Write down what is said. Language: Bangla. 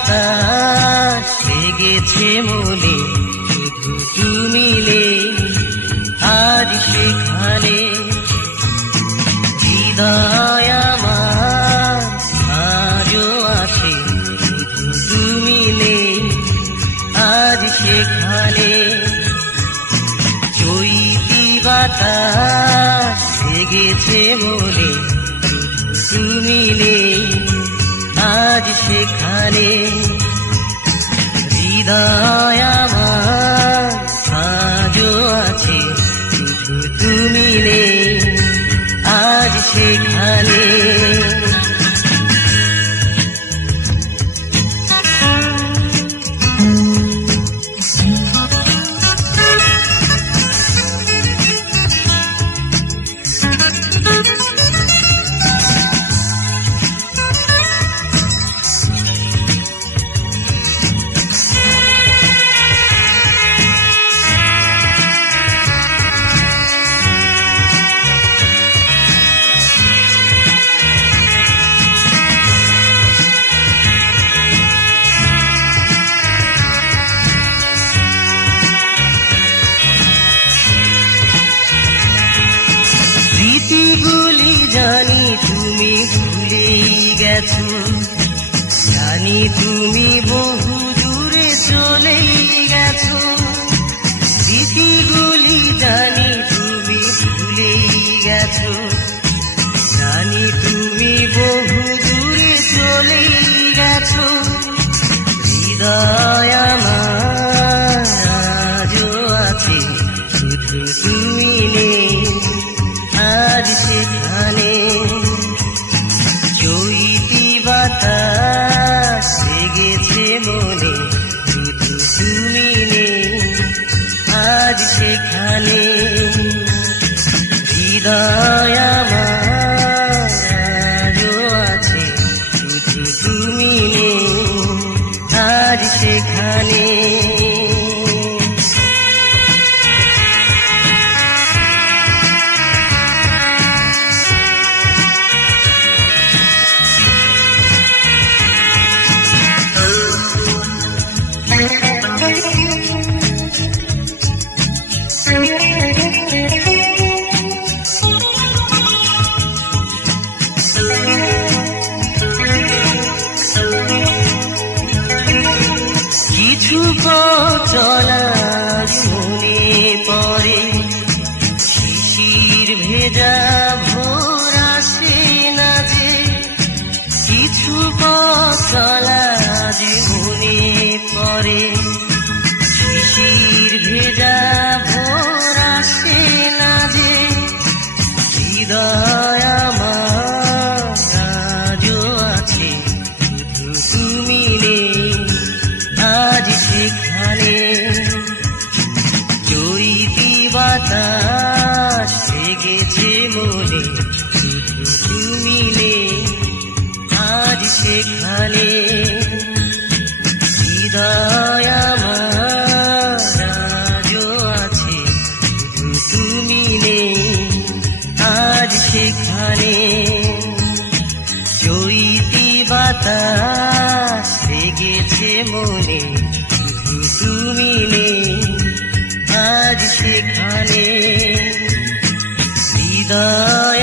বাতাস লেগেছে মনে, শুধু তুমি নেই আজ সেখানে। হৃদয় আমার আজও আছে, শুধু তুমি নেই আজ সেখানে। চৈতি বাতাস লেগেছে মনে, তুমি নেই আজ সেখানে। হৃদয় আমার আজও আছে, শুধু তুমি নেই আজ সেখানে। স্মৃতিগুলি জানি তুমি ভুলেই গেছো, জানি তুমি বহু দূরে চলেই গেছো। স্মৃতিগুলি জানি তুমি ভুলেই গেছো, জানি তুমি বহু দূরে চলেই গেছো। হৃদয় আমার আজও আছে, শুধু তুমি নেই আজ সেখানে। চৈতি বাতাস লেগেছে মনে, শুধু তুমি নেই আজ সেখানে। হৃদয় আমার আজও আছে, শুধু তুমি নেই আজ সেখানে। কিছু চলা মনে পড়ে, শিশির ভেজা ভোর আসে না যে। কিছু চলা মনে পড়ে, শিশির ভেজা ভোর আসে না যে। হৃদয় আমার আজও আছে, শুধু তুমি নেই আজ সেখানে। চৈতি বাতাস লেগেছে মনে, শুধু তুমি নেই আজ সেখানে। হৃদয় আমার আজও আছে, শুধু তুমি নেই আজ সেখানে। চৈতি বাতাস লেগেছে মনে, শুধু তুমি নেই আজ সেখানে। হৃদয়